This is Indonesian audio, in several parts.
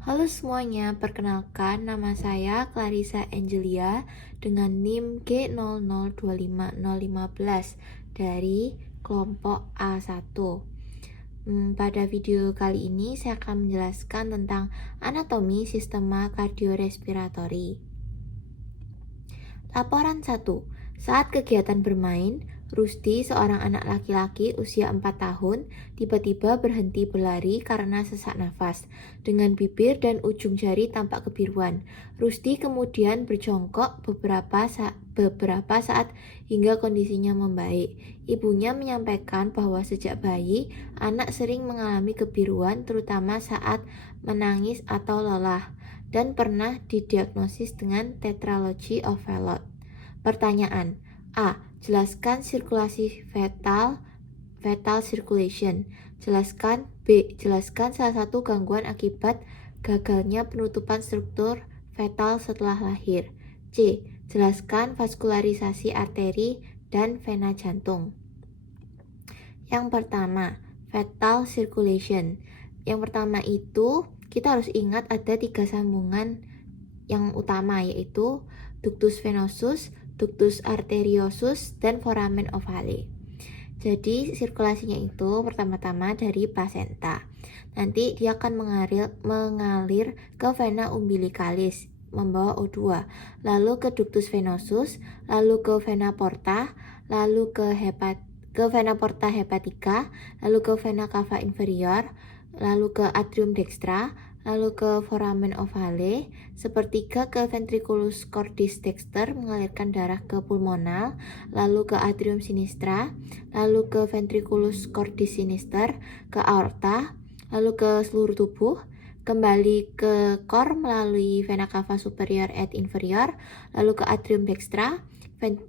Halo semuanya, perkenalkan nama saya Clarissa Angelia dengan NIM G00250015 dari kelompok A1. Pada video kali ini saya akan menjelaskan tentang anatomi sistema kardiorespiratori. Laporan 1. Saat kegiatan bermain, Rusdi, seorang anak laki-laki usia 4 tahun, tiba-tiba berhenti berlari karena sesak nafas. Dengan bibir dan ujung jari tampak kebiruan. Rusdi kemudian berjongkok beberapa saat hingga kondisinya membaik. Ibunya menyampaikan bahwa sejak bayi, anak sering mengalami kebiruan terutama saat menangis atau lelah, dan pernah didiagnosis dengan tetralogy of Fallot. Pertanyaan: A. Jelaskan sirkulasi fetal circulation. Jelaskan salah satu gangguan akibat gagalnya penutupan struktur fetal setelah lahir. C. Jelaskan vaskularisasi arteri dan vena jantung. Yang pertama, fetal circulation. Yang pertama itu kita harus ingat ada 3 sambungan yang utama, yaitu ductus venosus, ductus arteriosus, dan foramen ovale. Jadi sirkulasinya itu pertama-tama dari plasenta. Nanti dia akan mengalir ke vena umbilicalis membawa O2, lalu ke ductus venosus, lalu ke vena porta, lalu ke vena porta hepatica, lalu ke vena cava inferior, lalu ke atrium dextra, lalu ke foramen ovale, sepertiga ke ventriculus cordis dexter mengalirkan darah ke pulmonal, lalu ke atrium sinistra, lalu ke ventriculus cordis sinister, ke aorta, lalu ke seluruh tubuh, kembali ke core melalui vena cava superior et inferior, lalu ke atrium dextra,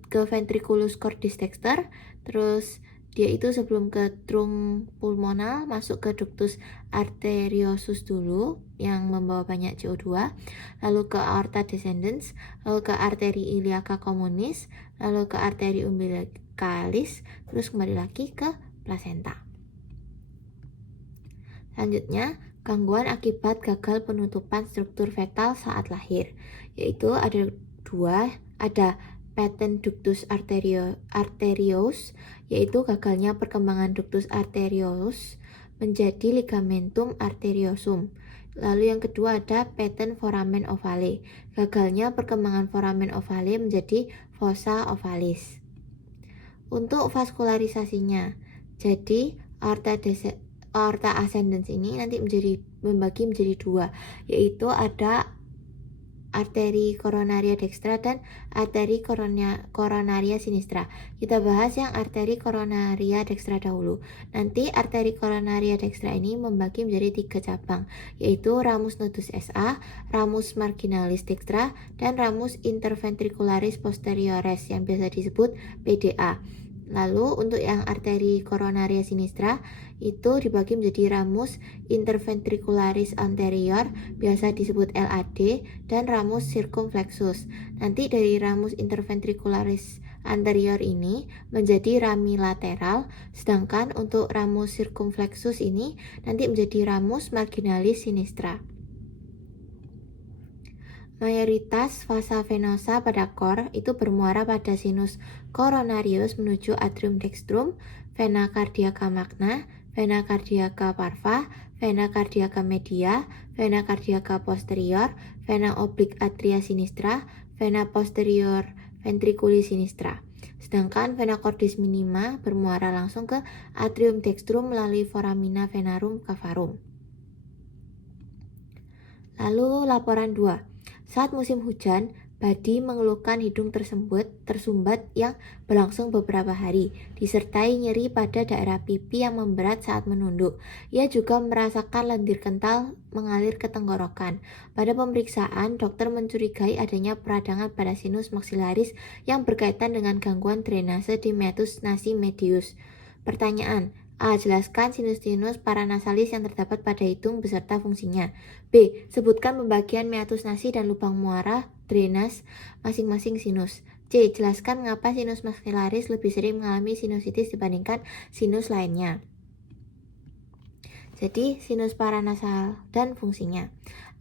ke ventriculus cordis dexter, terus dia itu sebelum ke trunk pulmonal masuk ke ductus arteriosus dulu yang membawa banyak CO2, lalu ke aorta descendens, lalu ke arteri iliaca communis, lalu ke arteri umbilicalis, terus kembali lagi ke plasenta. Selanjutnya, gangguan akibat gagal penutupan struktur fetal saat lahir, yaitu ada patent ductus arterius, yaitu gagalnya perkembangan ductus arteriosus menjadi ligamentum arteriosum. Lalu yang kedua ada patent foramen ovale, gagalnya perkembangan foramen ovale menjadi fossa ovalis. Untuk vaskularisasinya, jadi aorta ascendens ini nanti membagi menjadi 2, yaitu ada arteri koronaria dextra dan arteri koronaria sinistra. Kita bahas yang arteri koronaria dextra dahulu. Nanti arteri koronaria dextra ini membagi menjadi 3 cabang, yaitu ramus nodus SA, ramus marginalis dextra, dan ramus interventricularis posteriores yang biasa disebut PDA. Lalu untuk yang arteri koronaria sinistra itu dibagi menjadi ramus interventricularis anterior biasa disebut LAD dan ramus circumflexus. Nanti dari ramus interventricularis anterior ini menjadi rami lateral, sedangkan untuk ramus circumflexus ini nanti menjadi ramus marginalis sinistra. Mayoritas vasa venosa pada core itu bermuara pada sinus coronarius menuju atrium dextrum, vena cardiaca magna, vena cardiaca parva, vena cardiaca media, vena cardiaca posterior, vena oblique atria sinistra, vena posterior ventriculi sinistra. Sedangkan vena cordis minima bermuara langsung ke atrium dextrum melalui foramina venarum cavarum. Lalu laporan 2. Saat musim hujan, Badi mengeluhkan hidung tersumbat yang berlangsung beberapa hari, disertai nyeri pada daerah pipi yang memberat saat menunduk. Ia juga merasakan lendir kental mengalir ke tenggorokan. Pada pemeriksaan, dokter mencurigai adanya peradangan pada sinus maxillaris yang berkaitan dengan gangguan drainase di meatus nasi medius. Pertanyaan: A. Jelaskan sinus paranasalis yang terdapat pada hidung beserta fungsinya. B. Sebutkan pembagian meatus nasi dan lubang muara drenas masing-masing sinus. C. Jelaskan mengapa sinus maxillaris lebih sering mengalami sinusitis dibandingkan sinus lainnya. Jadi sinus paranasal dan fungsinya.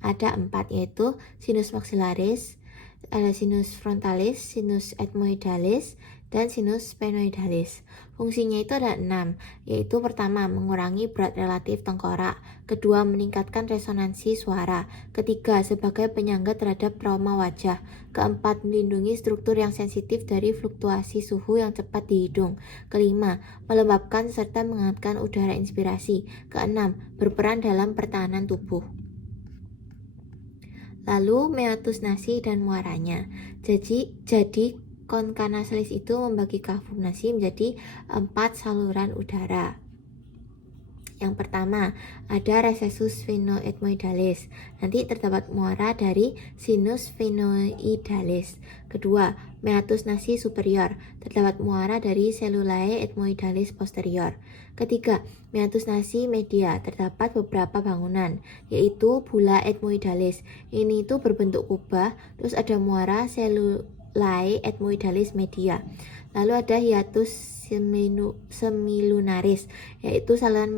Ada 4, yaitu sinus maxillaris, ada sinus frontalis, sinus ethmoidalis, dan sinus sphenoidalis. Fungsinya itu ada 6, yaitu pertama, mengurangi berat relatif tengkorak, kedua, meningkatkan resonansi suara, ketiga, sebagai penyangga terhadap trauma wajah, keempat, melindungi struktur yang sensitif dari fluktuasi suhu yang cepat di hidung, kelima, melembabkan serta menghangatkan udara inspirasi, keenam, berperan dalam pertahanan tubuh. Lalu meatus nasi dan muaranya. Jadi konkanasilis itu membagi kafum nasi menjadi 4 saluran udara. Yang pertama, ada recessus sphenoethmoidalis. Nanti terdapat muara dari sinus sphenoidalis. Kedua, meatus nasi superior. Terdapat muara dari cellulae ethmoidalis posterior. Ketiga, meatus nasi media. Terdapat beberapa bangunan, yaitu bula ethmoidalis. Ini itu berbentuk kubah, terus ada muara cellulae ethmoidalis media. Lalu ada hiatus semilunaris, yaitu saluran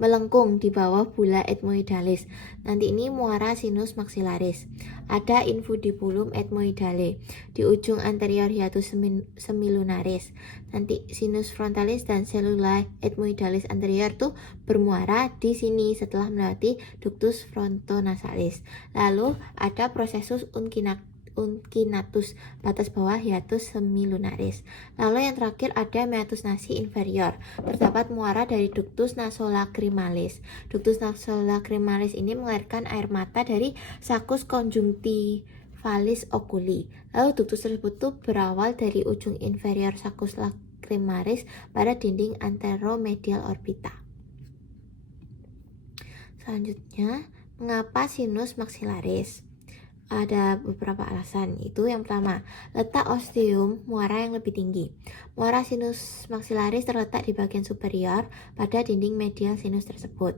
melengkung di bawah bula ethmoidalis. Nanti ini muara sinus maxillaris. Ada infundibulum ethmoidale di ujung anterior hiatus semilunaris. Nanti sinus frontalis dan cellula ethmoidalis anterior tuh bermuara di sini setelah melewati ductus frontonasalis. Lalu ada processus uncinatus batas bawah hiatus semilunaris. Lalu yang terakhir ada meatus nasi inferior. Terdapat muara dari ductus nasolacrimalis. Ductus nasolacrimalis ini mengalirkan air mata dari saccus conjunctivalis oculi. Lalu ductus tersebut tuh berawal dari ujung inferior saccus lacrimalis pada dinding anteromedial orbita. Selanjutnya, mengapa sinus maxillaris? Ada beberapa alasan. Itu yang pertama, letak ostium muara yang lebih tinggi. Muara sinus maxillaris terletak di bagian superior pada dinding medial sinus tersebut.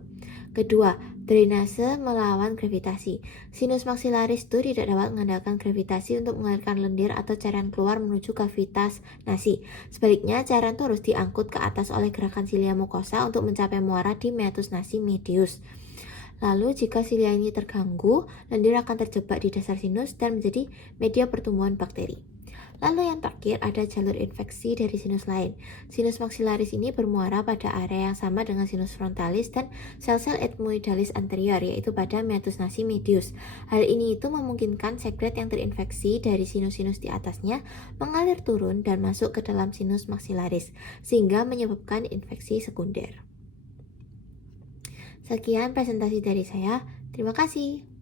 Kedua, drainase melawan gravitasi. Sinus maxillaris itu tidak dapat mengandalkan gravitasi untuk mengalirkan lendir atau cairan keluar menuju kavitas nasi. Sebaliknya, cairan itu harus diangkut ke atas oleh gerakan silia mukosa untuk mencapai muara di meatus nasi medius. Lalu jika silia ini terganggu, lendir akan terjebak di dasar sinus dan menjadi media pertumbuhan bakteri. Lalu yang terakhir ada jalur infeksi dari sinus lain. Sinus maxillaris ini bermuara pada area yang sama dengan sinus frontalis dan sel-sel ethmoidalis anterior, yaitu pada meatus nasi medius. Hal ini itu memungkinkan sekret yang terinfeksi dari sinus-sinus di atasnya mengalir turun dan masuk ke dalam sinus maxillaris, sehingga menyebabkan infeksi sekunder. Sekian presentasi dari saya. Terima kasih.